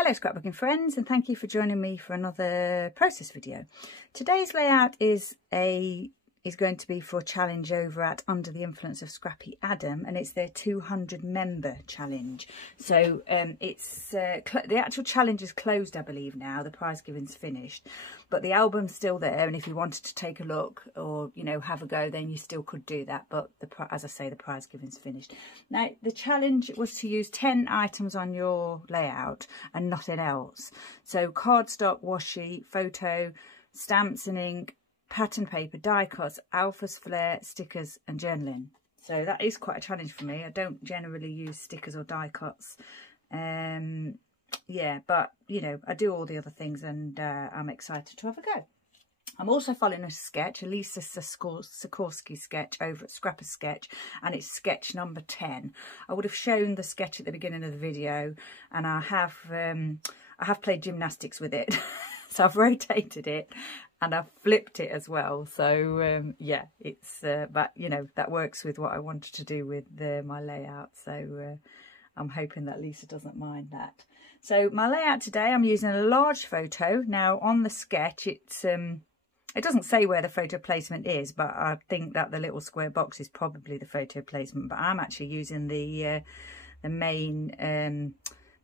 Hello scrapbooking friends, and thank you for joining me for another process video. Today's layout is going to be for a challenge over at Under the Influence of Scrappy Adam, and it's their 200 member challenge. So the actual challenge is closed, I believe now. The prize giving's finished, but the album's still there, and if you wanted to take a look or have a go, then you still could do that. But as I say, the prize giving's finished. Now the challenge was to use 10 items on your layout and nothing else. So cardstock, washi, photo, stamps and ink, pattern paper, die cuts, alphas, flare, stickers and journaling. So that is quite a challenge for me. I don't generally use stickers or die cuts. Yeah, but I do all the other things, and I'm excited to have a go. I'm also following a sketch, a Lisa Sikorsky sketch over at Scrappy Sketch, and it's sketch number 10. I would have shown the sketch at the beginning of the video, and I have played gymnastics with it. So I've rotated it and I've flipped it as well. So yeah, it's but that works with what I wanted to do with my layout. So I'm hoping that Lisa doesn't mind that. So my layout today, I'm using a large photo. Now on the sketch, it doesn't say where the photo placement is, but I think that the little square box is probably the photo placement. But I'm actually using the main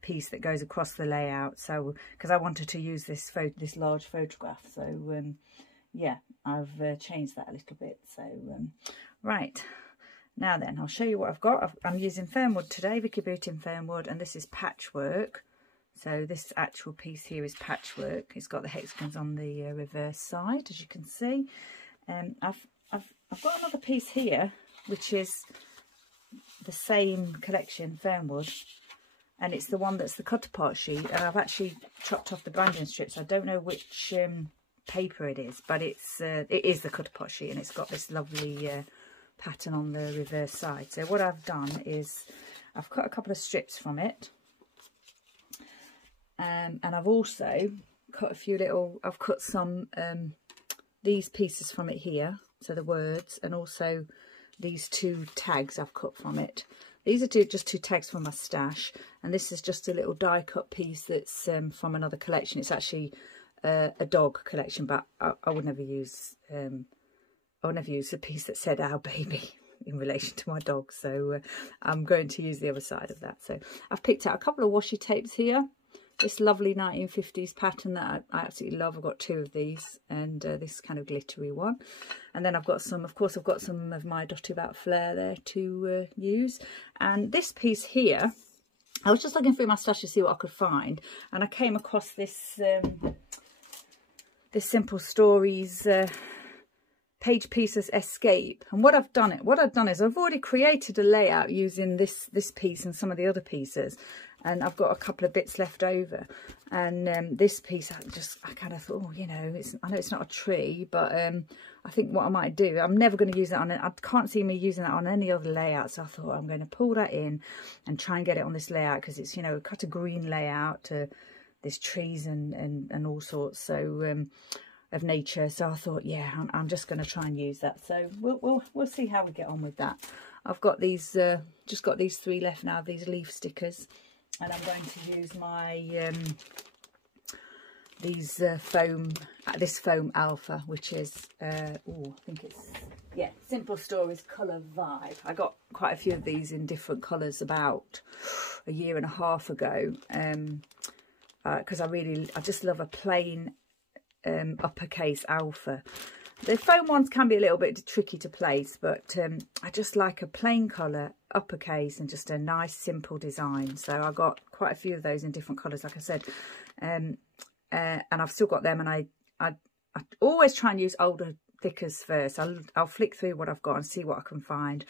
piece that goes across the layout, so because I wanted to use this large photograph. So yeah, I've changed that a little bit. So right, now then I'll show you what I've got. I'm using Fernwood today, Vicky Booting Fernwood, and this is patchwork. So this actual piece here is patchwork. It's got the hexagons on the reverse side, as you can see. I've got another piece here which is the same collection, Fernwood, and it's the one that's the cut apart sheet, and I've actually chopped off the branding strips. I don't know which paper it is, but it is the cut apart sheet, and it's got this lovely pattern on the reverse side. So what I've done is I've cut a couple of strips from it, and I've also cut a few little, I've cut some these pieces from it here, so the words, and also these two tags I've cut from it. These are just two tags from my stash, and this is just a little die cut piece that's from another collection. It's actually a dog collection, but I would never use a piece that said "our baby" in relation to my dog. So I'm going to use the other side of that. So I've picked out a couple of washi tapes here. This lovely 1950s pattern that I absolutely love. I've got two of these, and this kind of glittery one. And then I've got some, of course, I've got some of my Dotty About Flair there to use. And this piece here, I was just looking through my stash to see what I could find, and I came across this this Simple Stories Page Pieces Escape. And what I've done is I've already created a layout using this piece and some of the other pieces, and I've got a couple of bits left over. And this piece, I kind of thought, I know it's not a tree, but I think what I might do, I'm never going to use that on it. I can't see me using that on any other layout, so I thought I'm going to pull that in and try and get it on this layout, because it's cut a green layout. There's trees and all sorts, so of nature. So I thought, yeah, I'm just going to try and use that. So we'll see how we get on with that. I've got these just got these 3 left now, these leaf stickers, and I'm going to use my this foam alpha, which is I think it's, yeah, Simple Stories Colour Vibe. I got quite a few of these in different colours about a year and a half ago, because I just love a plain uppercase alpha. The foam ones can be a little bit tricky to place, but I just like a plain colour uppercase and just a nice simple design. So I got quite a few of those in different colours, like I said, and I've still got them. And I always try and use older thickers first. I'll flick through what I've got and see what I can find.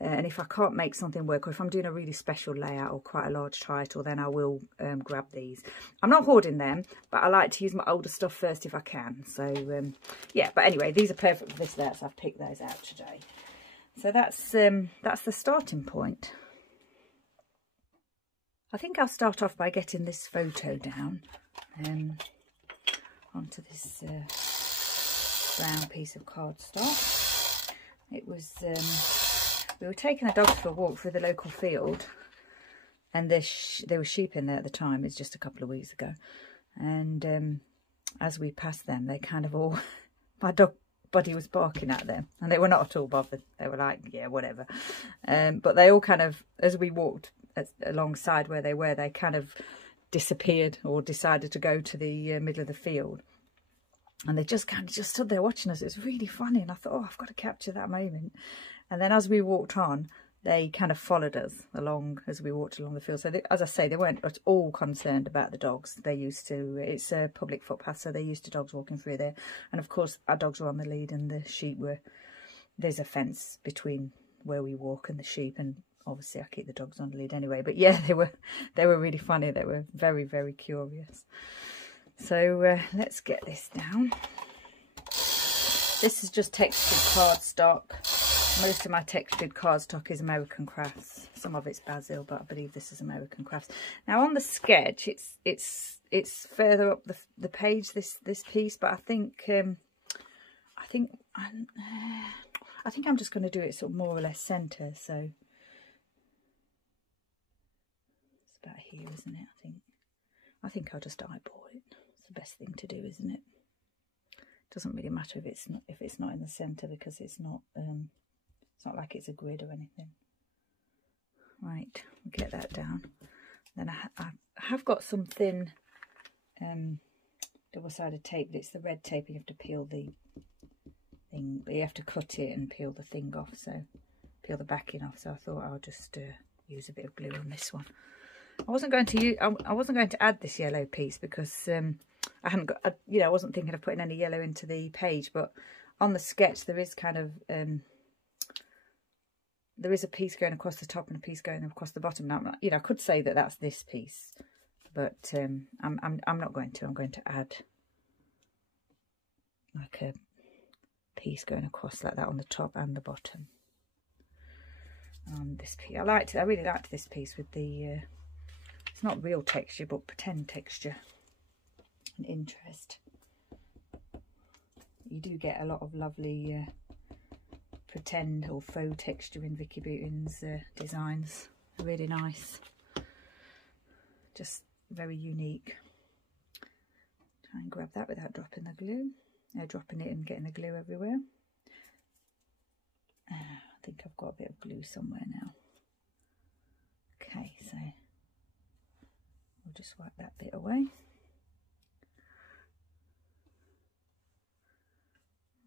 And if I can't make something work, or if I'm doing a really special layout or quite a large title, then I will grab these. I'm not hoarding them, but I like to use my older stuff first if I can. So yeah, but anyway, these are perfect for this layout, so I've picked those out today. So that's the starting point. I think I'll start off by getting this photo down onto this brown piece of cardstock. It was we were taking the dogs for a walk through the local field, and there were sheep in there at the time. It's just a couple of weeks ago, and as we passed them, they kind of all, my dog Buddy was barking at them, and they were not at all bothered. They were like, yeah, whatever. But they all kind of, as we walked alongside where they were, they kind of disappeared or decided to go to the middle of the field. And they just kind of just stood there watching us. It was really funny. And I thought, oh, I've got to capture that moment. And then as we walked on, they kind of followed us along as we walked along the field. So they, as I say, they weren't at all concerned about the dogs. They used to, it's a public footpath, so they're used to dogs walking through there. And of course, our dogs were on the lead and the sheep were, there's a fence between where we walk and the sheep. And obviously I keep the dogs on the lead anyway. But yeah, they were really funny. They were very, very curious. So let's get this down. This is just textured cardstock. Most of my textured cardstock is American Crafts. Some of it's Basil, but I believe this is American Crafts. Now on the sketch, it's further up the page, this piece, but I think I'm just going to do it sort of more or less centre. So it's about here, isn't it? I think I'll just eyeball it. It's the best thing to do, isn't it? Doesn't really matter if it's not in the centre, because it's not like it's a grid or anything. Right, we'll get that down. Then I have got some thin double-sided tape. It's the red tape. You have to peel the thing, but you have to cut it and peel the thing off. So peel the backing off. So I thought I'll just use a bit of glue on this one. I wasn't going to add this yellow piece because I hadn't got, I wasn't thinking of putting any yellow into the page, but on the sketch there is kind of there is a piece going across the top and a piece going across the bottom. Now, I could say that that's this piece, but I'm not going to. I'm going to add like a piece going across like that on the top and the bottom. This piece, I really liked this piece with the. It's not real texture, but pretend texture and interest. You do get a lot of lovely pretend or faux texture in Vicky Boutin's designs. Really nice. Just very unique. Try and grab that without dropping the glue. Dropping it and getting the glue everywhere. I think I've got a bit of glue somewhere now. Okay, so we'll just wipe that bit away.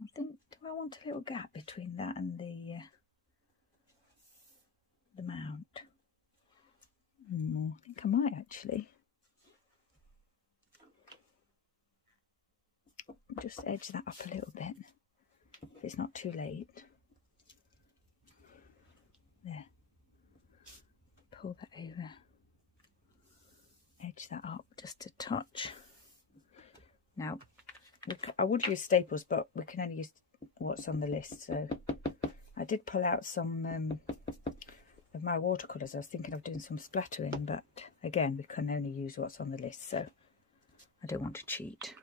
I think, do I want a little gap between that and the mount? I think I might actually. Just edge that up a little bit if it's not too late. There. Pull that over. Edge that up just a touch. Now, I would use staples, but we can only use what's on the list. So I did pull out some of my watercolours. I was thinking of doing some splattering, but again, we can only use what's on the list, so I don't want to cheat.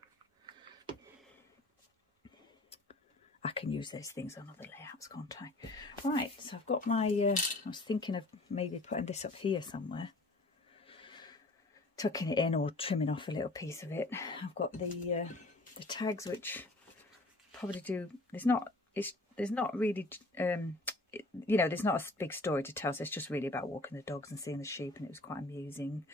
I can use those things on other layouts, can't I? Right, so I've got my, I was thinking of maybe putting this up here somewhere. Tucking it in or trimming off a little piece of it. I've got the tags, which probably do, there's not really, there's not a big story to tell, so it's just really about walking the dogs and seeing the sheep, and it was quite amusing.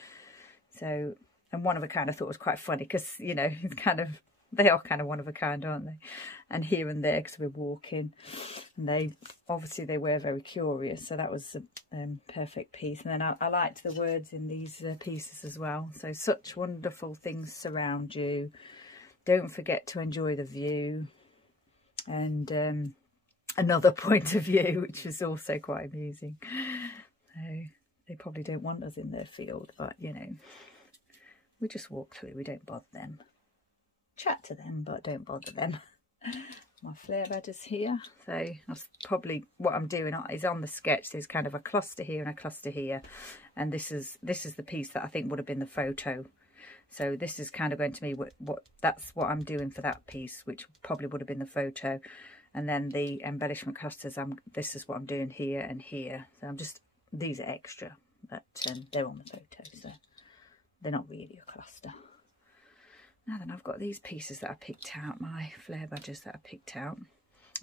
So, and one of a kind I thought was quite funny, because, it's kind of, they are kind of one of a kind, aren't they? And here and there, because we're walking, and they were very curious, so that was a perfect piece. And then I liked the words in these pieces as well. So, such wonderful things surround you. Don't forget to enjoy the view. And another point of view, which is also quite amusing. So they probably don't want us in their field, but we just walk through. We don't bother them. Chat to them, but don't bother them. My flare badges here. So that's probably what I'm doing is on the sketch. There's kind of a cluster here and a cluster here, and this is the piece that I think would have been the photo. So this is kind of going to be that's what I'm doing for that piece, which probably would have been the photo. And then the embellishment clusters, this is what I'm doing here and here. So these are extra. but they're on the photo, so they're not really a cluster. Now then, I've got these pieces that I picked out, my flare badges that I picked out.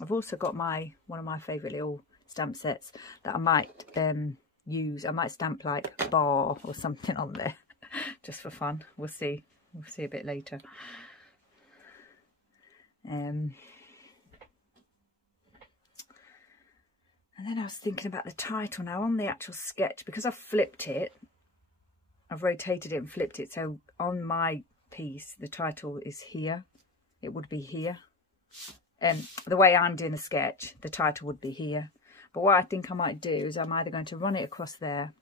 I've also got one of my favourite little stamp sets that I might use. I might stamp like a bar or something on there just for fun. We'll see a bit later. And then I was thinking about the title now on the actual sketch, because I've flipped it, I've rotated it and flipped it, so on my piece the title is here, it would be here. The way I'm doing the sketch, the title would be here. But what I think I might do is I'm either going to run it across there,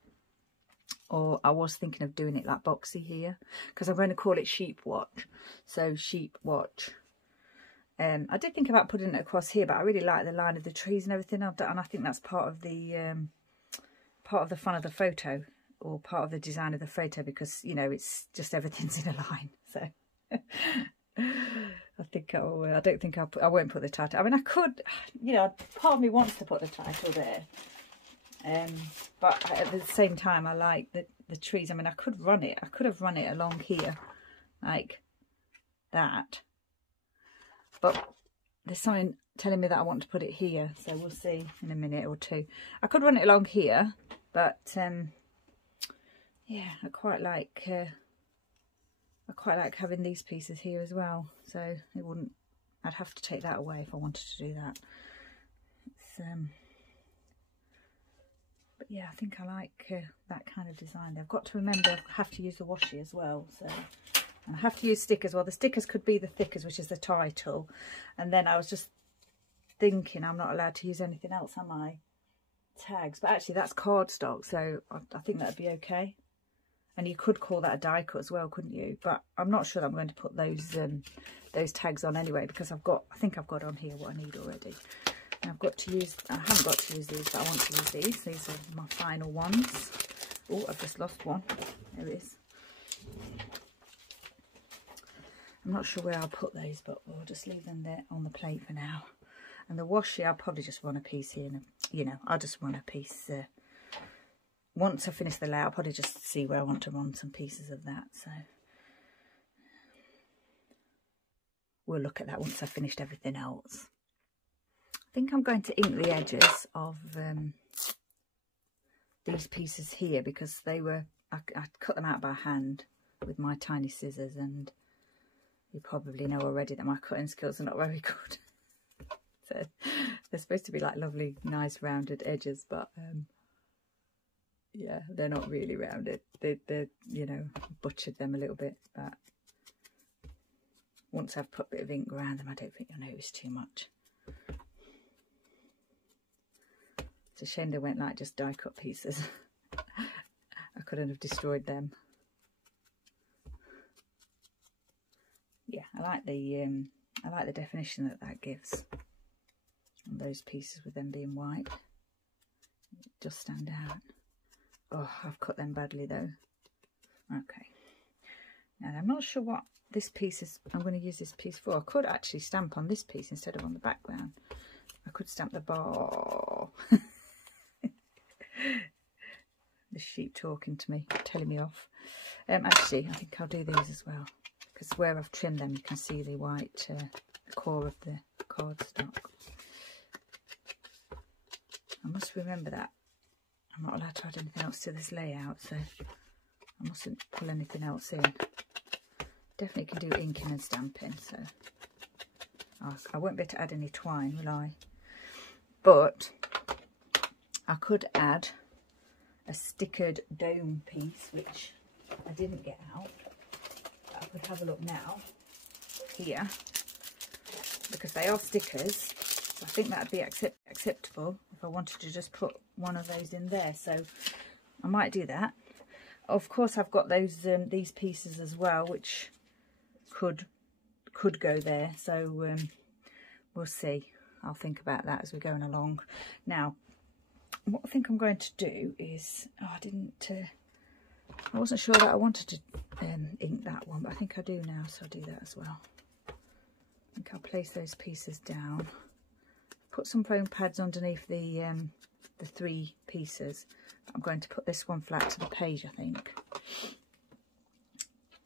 or I was thinking of doing it like boxy here, because I'm going to call it Sheep Watch. So Sheep Watch. I did think about putting it across here, but I really like the line of the trees and everything, and I think that's part of the fun of the photo, or part of the design of the photo, because, you know, it's just everything's in a line. So I don't think I won't put the title. I mean, I could, you know, part of me wants to put the title there, but at the same time I like the trees. I mean, I could have run it along here like that, but there's something telling me that I want to put it here, so we'll see in a minute or two. I could run it along here, but yeah, I quite like having these pieces here as well, so it wouldn't, I'd have to take that away if I wanted to do that. It's, but yeah, I think I like that kind of design. I've got to remember I have to use the washi as well, so, and I have to use stickers. Well, the stickers could be the thickers, which is the title, and then I was just thinking I'm not allowed to use anything else, am I? Tags, but actually that's cardstock, so I think that'd be okay. And you could call that a die cut as well, couldn't you? But I'm not sure that I'm going to put those tags on anyway, because I think I've got on here what I need already. And I haven't got to use these, but I want to use these. These are my final ones. Oh, I've just lost one. There it is. I'm not sure where I'll put those, but we'll just leave them there on the plate for now. And the washi, I'll probably just run a piece here, and you know, I'll just run a piece. Once I finish the layout, I'll probably just see where I want to run some pieces of that. So we'll look at that once I've finished everything else. I think I'm going to ink the edges of these pieces here, because they were, I cut them out by hand with my tiny scissors, and you probably know already that my cutting skills are not very good. So they're supposed to be like lovely, nice rounded edges, but yeah, they're not really rounded. They're, you know, butchered them a little bit, but once I've put a bit of ink around them, I don't think you'll notice too much. It's a shame they went like just die cut pieces. I couldn't have destroyed them. Yeah, I like the definition that gives on those pieces, with them being white. Just stand out. Oh, I've cut them badly though. Okay. Now I'm not sure what this piece is. I'm going to use this piece for. I could actually stamp on this piece instead of on the background. I could stamp the bar. The sheep talking to me, telling me off. Actually, I think I'll do these as well, because where I've trimmed them, you can see the white the core of the cardstock. I must remember that I'm not allowed to add anything else to this layout, so I mustn't pull anything else in. Definitely can do inking and stamping, so I won't be able to add any twine, will I? But I could add a stickered dome piece, which I didn't get out. I could have a look now here, because they are stickers. So I think that would be acceptable if I wanted to just put one of those in there. So I might do that. Of course, I've got those these pieces as well, which could go there. So we'll see. I'll think about that as we're going along. Now, what I think I'm going to do is, I wasn't sure that I wanted to ink that one, but I think I do now, so I'll do that as well. I think I'll place those pieces down, put some foam pads underneath the the 3 pieces. I'm going to put this one flat to the page, I think.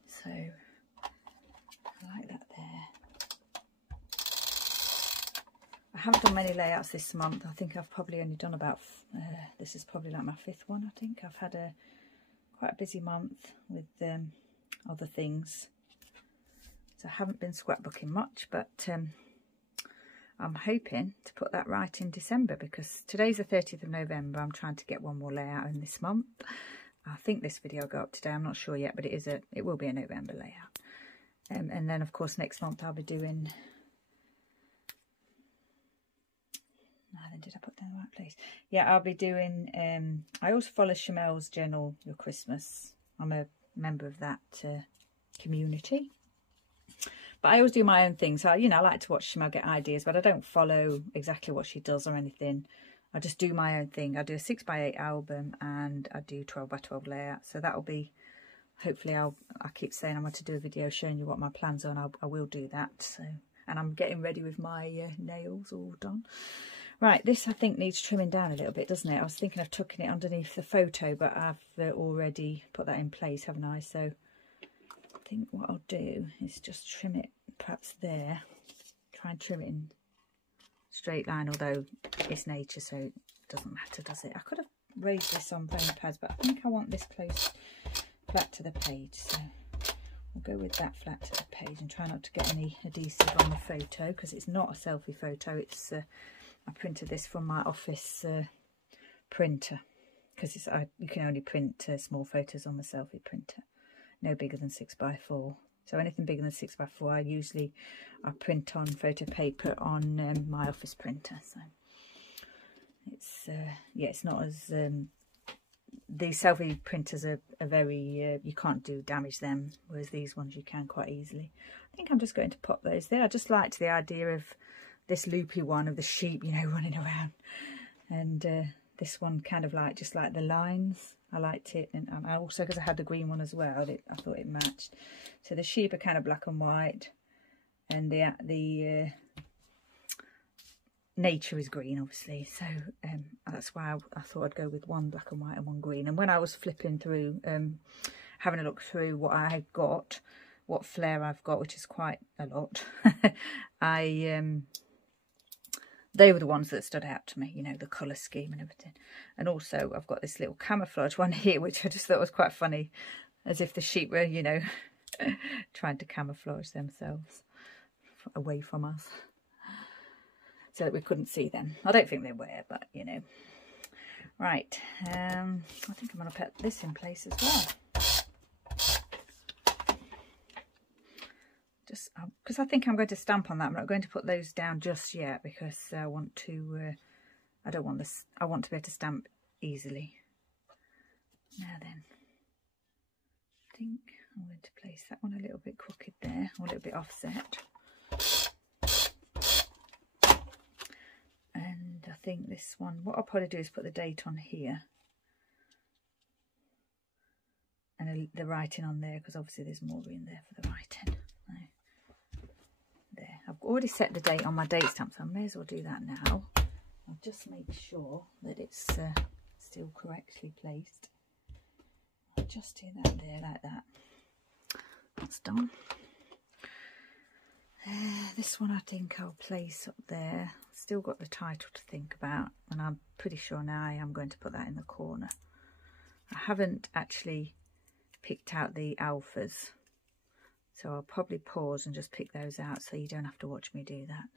So I like that there. I haven't done many layouts this month. I think I've probably only done about, this is probably like my 5th one, I think. I've had quite a busy month with other things. So I haven't been scrapbooking much, but I'm hoping to put that right in December, because today's the 30th of November. I'm trying to get one more layout in this month. I think this video will go up today. I'm not sure yet, but it will be a November layout. And then, of course, next month I'll be doing... then did I put down the right place? Yeah, I'll be doing... I also follow Chamel's Journal Your Christmas. I'm a member of that community. But I always do my own thing. So, you know, I like to watch Chamel get ideas, but I don't follow exactly what she does or anything. I just do my own thing. I do a 6x8 album and I do 12x12 layout. So that'll be, hopefully I keep saying I'm going to do a video showing you what my plans are, and I will do that. So, and I'm getting ready with my nails all done. Right, this I think needs trimming down a little bit, doesn't it? I was thinking of tucking it underneath the photo, but I've already put that in place, haven't I? So I think what I'll do is just trim it perhaps there. Try and trim it in straight line, although it's nature, so it doesn't matter, does it? I could have raised this on foam pads, but I think I want this close flat to the page, so we'll go with that flat to the page and try not to get any adhesive on the photo, because it's not a selfie photo. It's I printed this from my office printer, because you can only print small photos on the selfie printer, no bigger than 6x4. So anything bigger than 6x4 I print on photo paper on my office printer. So it's yeah, it's not as these selfie printers are very you can't damage them, whereas these ones you can quite easily. I think I'm just going to pop those there. I just liked the idea of this loopy one of the sheep, you know, running around, and this one kind of like just like the lines. I liked it, and I also, because I had the green one as well, I thought it matched. So the sheep are kind of black and white, and the nature is green, obviously. So that's why I thought I'd go with one black and white and one green. And when I was flipping through, having a look through what I got, what flair I've got, which is quite a lot, they were the ones that stood out to me, you know, the colour scheme and everything. And also I've got this little camouflage one here, which I just thought was quite funny, as if the sheep were, you know, trying to camouflage themselves away from us so that we couldn't see them. I don't think they were, but, you know. Right, I think I'm going to put this in place as well. Just because I think I'm going to stamp on that. I'm not going to put those down just yet, because I want to I don't want this, I want to be able to stamp easily. Now then, I think I'm going to place that one a little bit crooked there, or a little bit offset. And I think this one, what I'll probably do is put the date on here, and the writing on there, because obviously there's more in there for the writing. There, I've already set the date on my date stamp, so I may as well do that now. I'll just make sure that it's still correctly placed. I'll just do that there like that. That's done. This one I think I'll place up there. Still got the title to think about, and I'm pretty sure now I am going to put that in the corner. I haven't actually picked out the alphas, so I'll probably pause and just pick those out, so you don't have to watch me do that,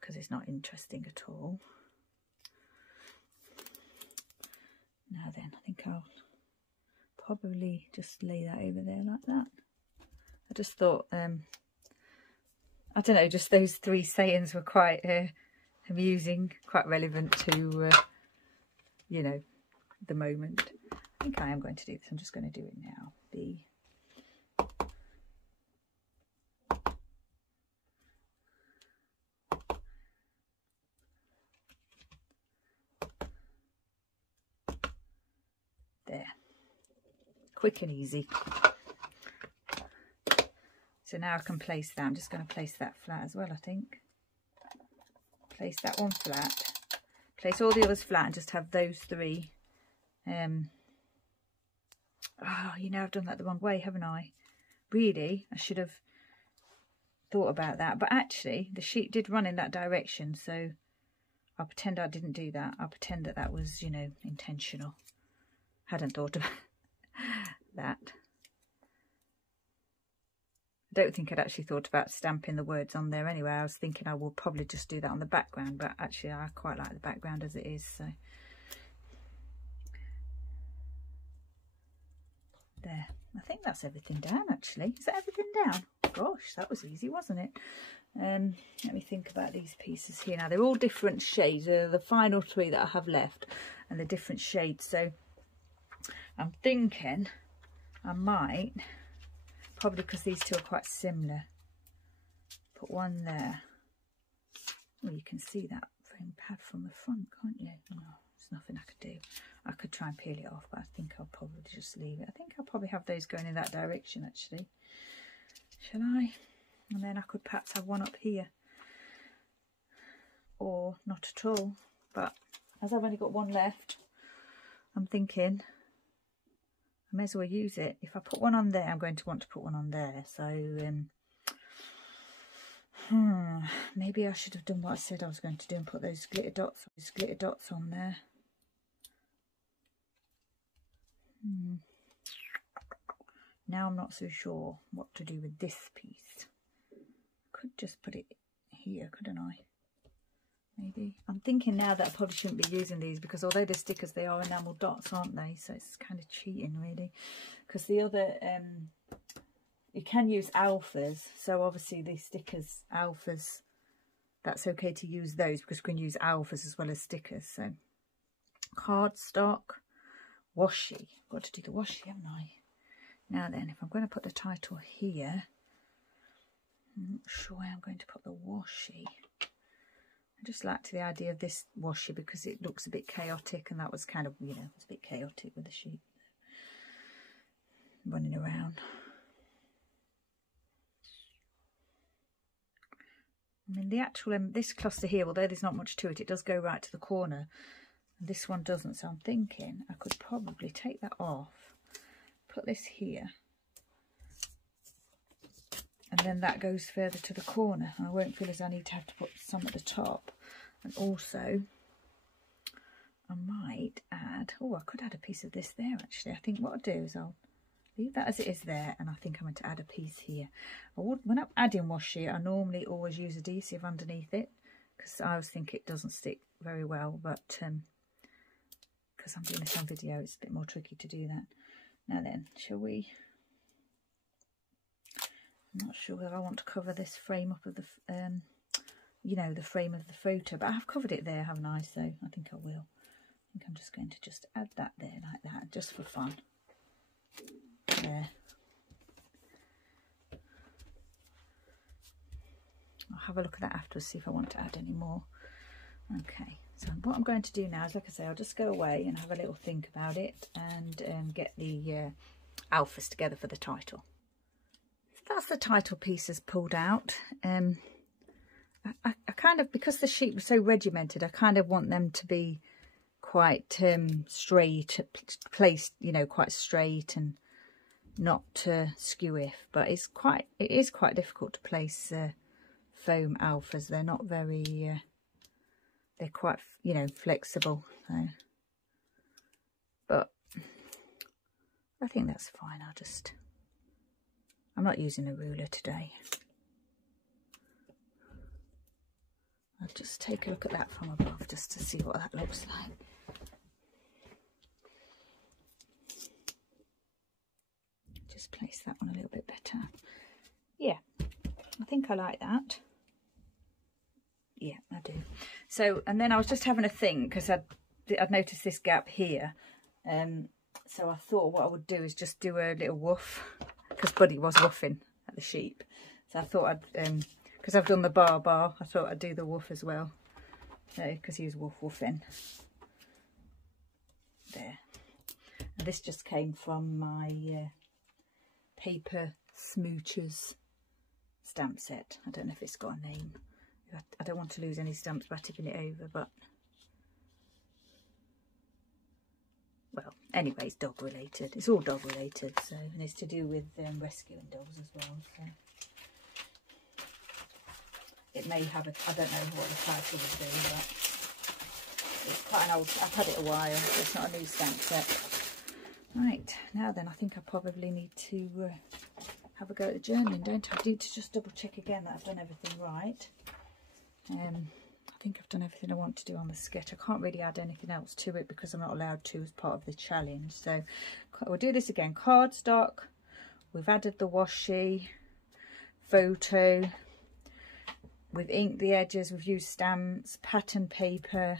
because it's not interesting at all. Now then, I think I'll probably just lay that over there like that. I just thought, I don't know, just those 3 sayings were quite amusing, quite relevant to, you know, the moment. I think I am going to do this. I'm just going to do it now. There. Quick and easy. So now I can place that. I'm just going to place that flat as well, I think. Place that one flat. place all the others flat and just have those 3. Oh, you know, I've done that the wrong way, haven't I? Really, I should have thought about that. But actually, the sheet did run in that direction, so I'll pretend I didn't do that. I'll pretend that that was, you know, intentional. Hadn't thought about that. I don't think I'd actually thought about stamping the words on there anyway. I was thinking I will probably just do that on the background, but actually I quite like the background as it is, so there. I think that's everything down, actually. Is that everything down? Gosh, that was easy, wasn't it? Let me think about these pieces here. Now, they're all different shades. They're the final 3 that I have left, and they're different shades. So I'm thinking I might, probably because these 2 are quite similar, put one there. Well, you can see that frame pad from the front, can't you? Oh, there's nothing I could do. I could try and peel it off, but I think I'll probably just leave it. I think I'll probably have those going in that direction, actually. Shall I? And then I could perhaps have one up here. Or not at all. But as I've only got one left, I'm thinking I may as well use it. If I put one on there, I'm going to want to put one on there. So, maybe I should have done what I said I was going to do and put those glitter dots on there. Now I'm not so sure what to do with this piece. Could just put it here, couldn't I? Maybe. I'm thinking now that I probably shouldn't be using these, because although they're stickers, they are enamel dots, aren't they? So it's kind of cheating, really. Because the other, you can use alphas. So obviously these stickers, alphas, that's okay to use those because we can use alphas as well as stickers. So cardstock, washi. Got to do the washi, haven't I? Now then, if I'm going to put the title here, I'm not sure where I'm going to put the washi. I just liked the idea of this washi because it looks a bit chaotic, and that was kind of, you know, it's a bit chaotic with the sheep running around. I mean, the actual, this cluster here, although there's not much to it, it does go right to the corner. And this one doesn't, so I'm thinking I could probably take that off, put this here, and then that goes further to the corner. I won't feel as I need to have to put some at the top. And also, I might add, oh, I could add a piece of this there, actually. I think what I'll do is I'll leave that as it is there, and I think I'm going to add a piece here. When I'm adding washi, I normally always use adhesive underneath it, because I always think it doesn't stick very well, but because I'm doing this on video, it's a bit more tricky to do that. Now then, shall we? I'm not sure whether I want to cover this frame up of the, you know, the frame of the photo, but I've covered it there, haven't I? So I think I will. I think I'm just going to just add that there like that, just for fun. There. I'll have a look at that afterwards, see if I want to add any more. Okay, so what I'm going to do now is, like I say, I'll just go away and have a little think about it and get the alphas together for the title. That's the title pieces pulled out. I kind of, because the sheet was so regimented, I kind of want them to be quite straight, placed, you know, quite straight and not skew-if. But it is quite difficult to place foam alphas. They're not very, they're quite, you know, flexible. So. But I think that's fine. I'm not using a ruler today. I'll just take a look at that from above just to see what that looks like. Just place that one a little bit better. Yeah, I think I like that. Yeah, I do. So, and then I was just having a think because I'd noticed this gap here. So I thought what I would do is just do a little woof, because Buddy was woofing at the sheep. So I thought I'd, because I've done the bar, I thought I'd do the woof as well. So, because he was woofing. There. And this just came from my paper smoochers stamp set. I don't know if it's got a name. I don't want to lose any stamps by tipping it over, but well, anyway, it's dog related. It's all dog related, so, and it's to do with rescuing dogs as well. So it may have a, I don't know what the title would be, but it's quite an old, I've had it a while, so it's not a new stamp set. Right, now then, I think I probably need to have a go at the journaling, don't I? I need to just double check again that I've done everything right. I think I've done everything I want to do on the sketch. I can't really add anything else to it because I'm not allowed to as part of the challenge. So we'll do this again. Cardstock, we've added the washi, photo, we've inked the edges, we've used stamps, pattern paper,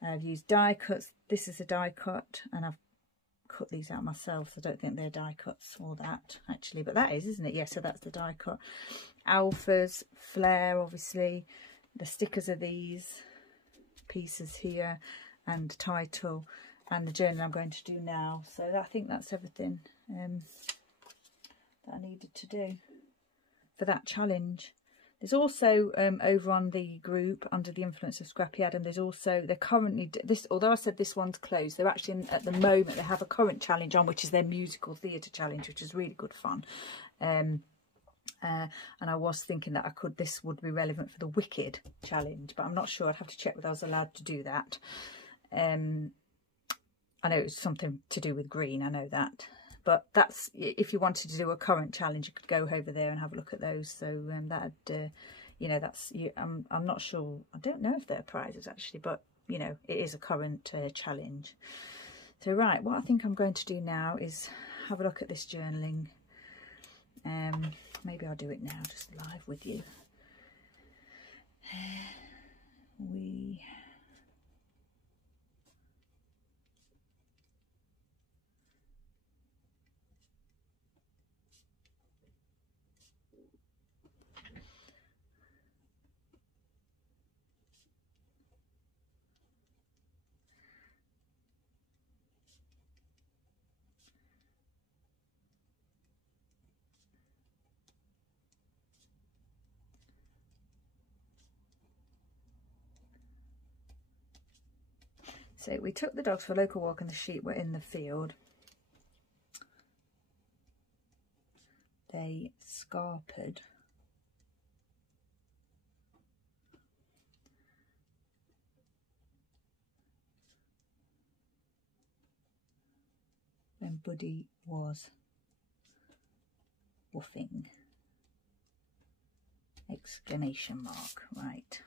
I've used die cuts. This is a die cut, and I've cut these out myself, so I don't think they're die cuts or that actually, but that is, isn't it? Yeah, so that's the die cut. Alphas, flare, obviously. The stickers are these pieces here, and the title, and the journal I'm going to do now. So I think that's everything that I needed to do for that challenge. There's also over on the group under the influence of Scrappy Adam, there's also, they're currently, this, although I said this one's closed, they're actually at the moment, they have a current challenge on, which is their musical theatre challenge, which is really good fun. And I was thinking that this would be relevant for the Wicked challenge, but I'm not sure. I'd have to check whether I was allowed to do that. I know it was something to do with green, I know that. But that's, if you wanted to do a current challenge, you could go over there and have a look at those. So that'd, you know, that's, I'm not sure. I don't know if they're prizes actually, but, you know, it is a current challenge. So, right, what I think I'm going to do now is have a look at this journaling. Maybe I'll do it now, just live with you. So we took the dogs for a local walk and the sheep were in the field. They scarpered. When Buddy was woofing. Exclamation mark. Right.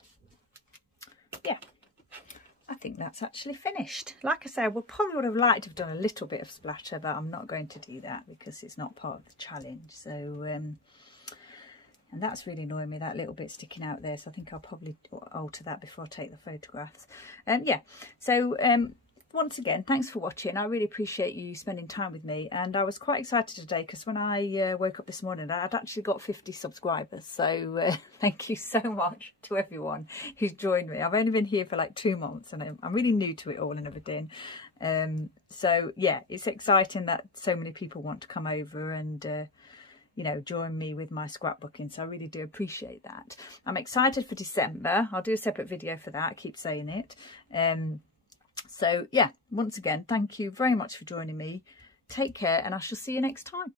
Yeah. I think that's actually finished. Like I said, we probably would have liked to have done a little bit of splatter, but I'm not going to do that because it's not part of the challenge. So, and that's really annoying me, that little bit sticking out there. So I think I'll probably alter that before I take the photographs. Yeah, so once again, thanks for watching. I really appreciate you spending time with me, and I was quite excited today because when I woke up this morning, I'd actually got 50 subscribers. So thank you so much to everyone who's joined me. I've only been here for like 2 months, and I'm really new to it all and everything. So yeah, it's exciting that so many people want to come over and you know, join me with my scrapbooking. So I really do appreciate that. I'm excited for December. I'll do a separate video for that. I keep saying it. So yeah, once again, thank you very much for joining me. Take care, and I shall see you next time.